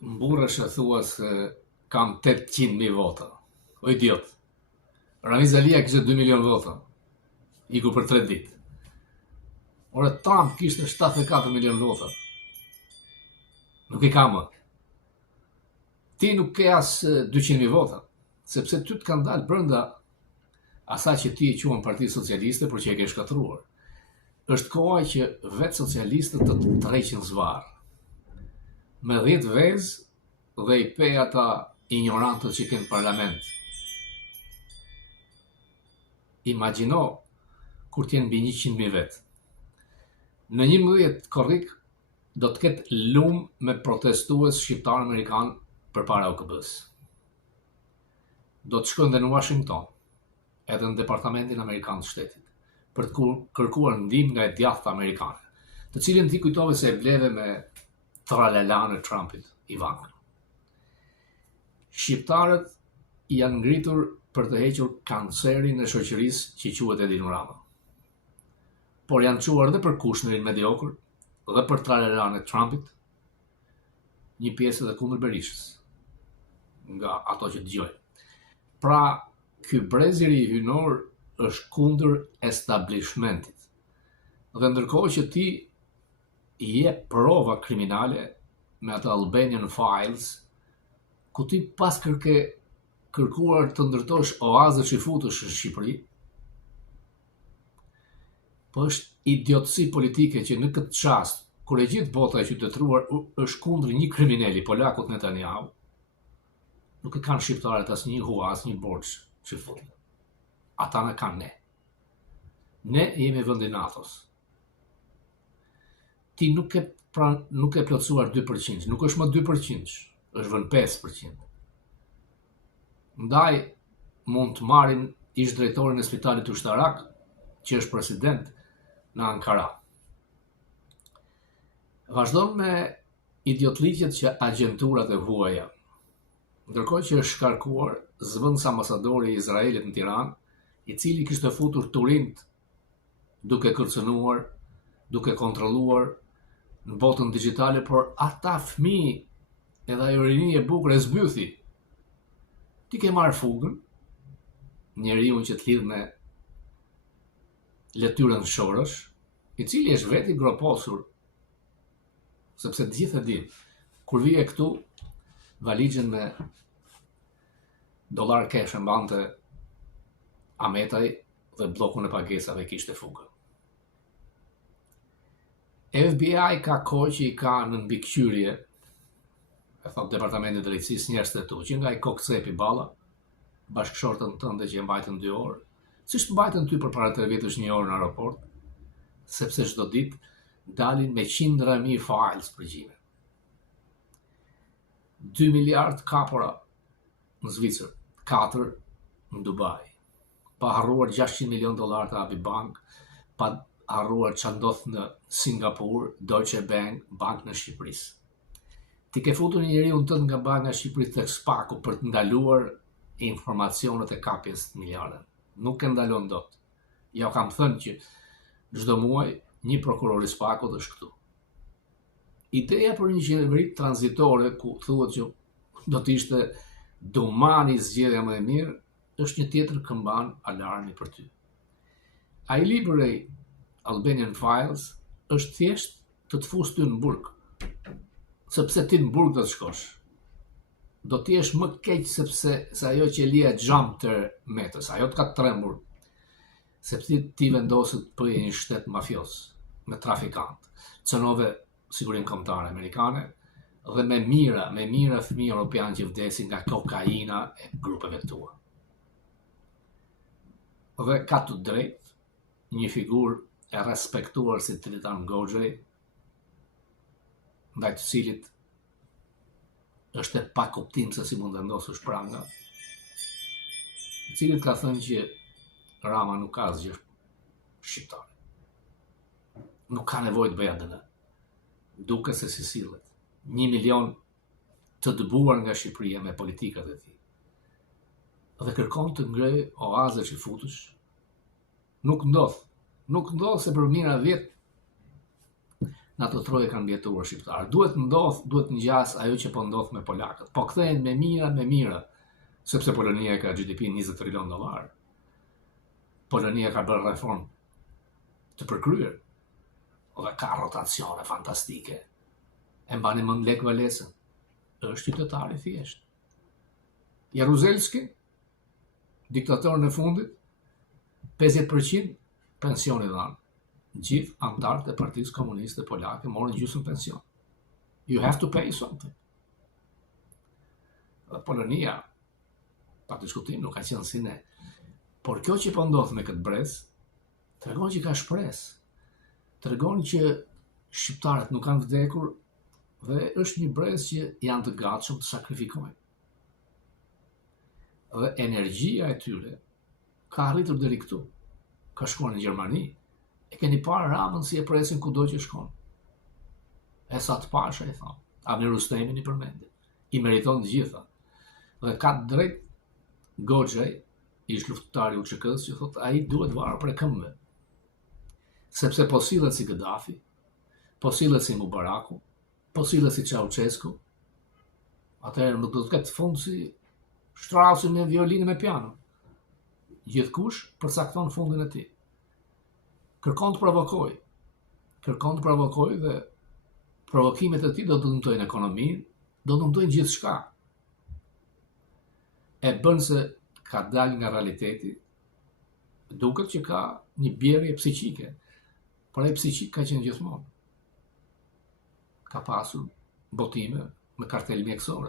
Mburrësh e thua se kam 800.000 vota. O idiot. Ramiz Alia kishte 2 milion vota. Iku për 3 ditë. Ore Trump kishte 74 milion vota. Nuk i ka më. Ti nuk ke as 200.000 vota, sepse ty të kanë dalë brenda asaj që ti e quan Parti Socialiste, por që e ke shkatruar. Është koha që vetë socialistët të tërheqin zvarr. Me 10 vezë dhe i pe ata ignorantët që kënë parlament. Imagjino kur t'jenë mbi 100.000 vetë. Në 11 korrik do të ketë lumë me protestues shqiptar amerikan për para OKB-s. Do të shkojnë dhe në Washington, edhe në Departamentin Amerikan të Shtetit, për të kërkuar ndihmë nga e djathtë amerikane, të cilën ti kujtove se e bleve me tralalan e Trumpit, Ivanka. Shqiptarët janë ngritur për të hequr kancerin e shoqërisë që quhet Edi Rama. Por janë quar dhe për Kushnerin mediokër dhe për tralalan e Trumpit, një pjesë edhe kundër Berishës, nga ato që dëgjojnë. Pra, ky breziri hynor është kundër establishmentit. Dhe ndërkohë që ti i jep prova kriminale me atë Albanian Files, ku ti pas kërkuar të ndërtosh oazë që i futesh në Shqipëri, po është idiotësi politike që në këtë çast, kur e gjithë bota e qytetëruar është kundër një kriminali, polakut Netanyahu, nuk e kanë shqiptarët as një hua, as një borç që futin. Ata në kanë ne. Ne jemi vendi NATO-s. Ti nuk e plotësuar 2%, nuk është më 2%, është vën 5%. Ndaj mund të marrin ish drejtorin e spitalit ushtarak, që është president në Ankara. Vazhdon me idiotliqet që agjenturat e huaja. Ndërkohë që është shkarkuar zëvendës ambasadori i Izraelit në Tiranë, i cili kishte futur turinjt duke kërcënuar, duke kontrolluar në botën digjitale, por ata fëmijë edhe ajo rini e bukur e zbythi. Ti ke marrë fugën, njeriu që të lidh me letyrën shorësh, i cili është veti groposur, sepse të gjithë e dinë, kur vije këtu, valixhen me dollar cash e mbante Ametaj dhe bllokun e pagesave kishte fugën. FBI ka kohë që i ka në mbikëqyrje, e thot Departamenti i Drejtësisë, njerëz të tu, që nga i kokcepi balla, bashkëshortën tënde që e mbajtën 2 orë, siç të mbajtën ty përpara 3 vjetësh 1 orë në aeroport, sepse çdo ditë dalin me qindra mijë files përgjime. 2 miliard kapura në Zvicër, 4 në Dubai. Pa harruar 600 milion dollar të Abi Bank, pa harruar që ndodh në Singapur, Deutsche Bank, bank në Shqipërisë. Ti ke futur një njeriu tënd nga banka e Shqipërisë tek Spaku për të ndaluar informacionet e kapjes të miliardeve. Nuk e ndalon dot. Ja kam thënë që çdo muaj një prokuror i Spakut është këtu. Ideja për një qeveri tranzitore ku thuhet që do të ishte domani zgjedhja më e mirë është një tjetër këmban alarmi për ty. Ai libri Albanian Files është thjesht të të fusë ty në burg, sepse ti në burg do të shkosh. Do të jesh më keq sepse ajo që lia jump të metës, ajo të ka trembur, sepse ti vendoset për një shtet mafios, me trafikant, cënove sigurin kombëtare amerikane, dhe me mira fëmijë europian që vdesin nga kokaina e grupeve tua. Dhe ka të drejt një figurë e respektuar si Tritan Goxhej, ndaj të cilit është e pa kuptim se si mund të vendosësh pranga, i cilit ka thënë që Rama nuk ka asgjë shqiptare. Nuk ka nevojë të bëj atë. Duke se si sillet. 1 milion të dëbuar nga Shqipëria me politikat e tij. Dhe kërkon të ngrejë oazë që futesh. Nuk ndodh se për mira vjet në ato troje kanë mjetuar shqiptarë. Duhet ngjas ajo që po ndodh me polakët. Po kthehen me mira, sepse Polonia ka GDP $20 trilion. Polonia ka bërë reformë të përkryer dhe ka rotacione fantastike. E mbani mend Lech Walesa, është qytetar i thjesht. Jaruzelski, diktatorën e fundit, 50% pensioni dhanë. Gjithë antarët e Partisë Komuniste Polake morën gjysmë pension. You have to pay something. Dhe Polonia, pa diskutim, nuk ka qenë si ne. Por kjo që po ndodh me këtë brez, tregon që ka shpresë. Tregon që shqiptarët nuk kanë vdekur dhe është një brez që janë të gatshëm të sakrifikojnë. Dhe energjia e tyre ka arritur deri këtu. Ka shkuar në Gjermani. E keni parë Ramën si e presin kudo që shkon. E sa të pasha i thonë. Amir Rustemin i përmendit. I meriton të gjitha. Dhe ka drejt Goxhaj, ish luftëtari i UÇK-s, që thotë ai duhet varur për këmbë. Sepse po sillet si Gaddafi, po sillet si Mubaraku, po sillet si Ceaușescu. Atëherë nuk do të ketë fund si Strauss me violinë me piano. Gjithkush përcakton fundin e tij. Kërkon të provokoj dhe provokimet e tij do të dëmtojnë ekonominë, do të dëmtojnë gjithçka. E bën se ka dalë nga realiteti, duket që ka një bjerje psiqike, por ai psiqik ka qenë gjithmonë. Ka pasur botime me kartel mjekësore.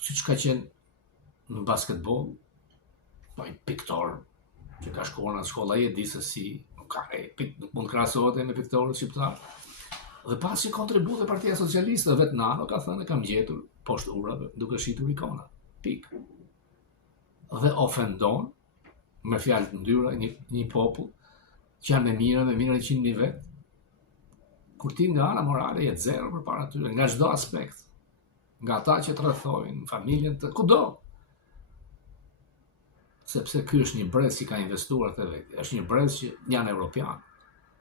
Siç ka qenë në basketbol, një piktor që ka shkuar në shkolla e di se si, nuk mund krahasohet me piktorët shqiptar. Dhe pasi kontribut e Partia Socialiste, vetë Nano ka thënë kam gjetur poshtë urave duke shitur ikona. Pik. Dhe ofendon me fjalë të ndyra një popull që janë me mira 100.000 vet. Kur ti nga ana morale jetë zero përpara tyre, nga çdo aspekt. Nga ata që të rrethojnë, familjen të kudo. Sepse ky është një brez që ka investuar te vetë. Është një brez që janë evropian.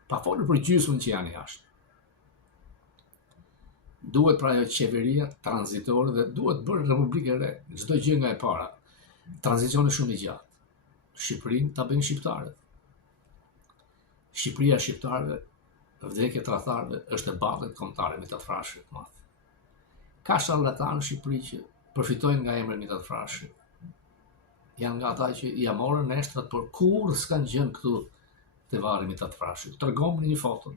Pa folur për gjysmën që janë jashtë. Duhet pra ajo qeveria tranzitore dhe duhet bërë Republikë e re. Çdo gjë nga e para. Tranzicioni shumë i gjatë. Shqipërinë ta bëjnë shqiptarët. Shqipëria e shqiptarëve, vdekja e tradhtarëve është e ballet kombëtare me të frashët të madh. Ka sharlatanë në Shqipëri që përfitojnë nga emri Mithat Frashi. Janë nga ata që ja morën neshtrat, por kur s'kanë gjën këtu te varri Mithat Frashi. Tregom në një foto.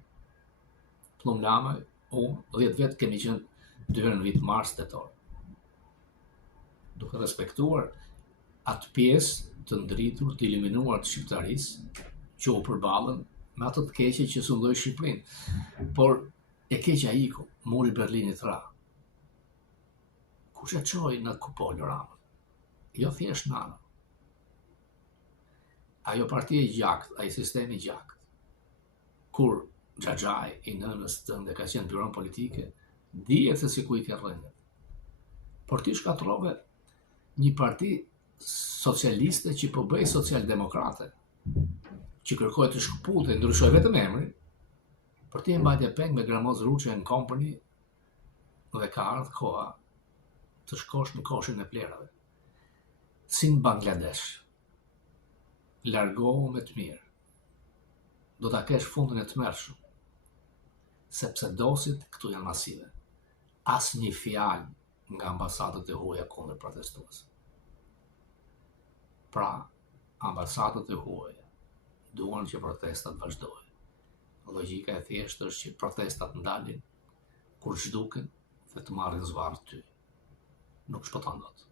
Plum Lama, 10 vjet kemi qenë 2 herë në vit mars tetor. Duke respektuar atë pjesë të ndritur, të eliminuar të shqiptarisë, që u përballen me atë të keqe që sundoi Shqipërinë. Por e keqja iku, muri Berlinit ra. Kush e çoi në kupol Ramën? Jo thjesht Nano. Ajo partia e gjakt, ai sistemi i gjakt. Kur Xhaxhai i nënës tënde ka qenë byron politike, dihet se si ku i ke rrënjët. Por ti shkatrove një parti socialiste që po bëj socialdemokrate, që kërkoj të shkëputej, ndryshoj vetëm emrin, por ti e mbajtje peng me Gramoz Ruçi and Company dhe ka ardhur koha të shkosh në koshin e plerave. Si në Bangladesh. Largohu me të mirë. Do ta kesh fundin e tmerrshëm. Sepse dosit këtu janë masive. Asnjë fjalë nga ambasadët e huaja kundër protestuesve. Pra, ambasadët e huaja duan që protestat vazhdojnë. Logjika e thjeshtë është që protestat ndalin kur zhduken dhe të marrin zvarr ty. Nuk shpëton dot.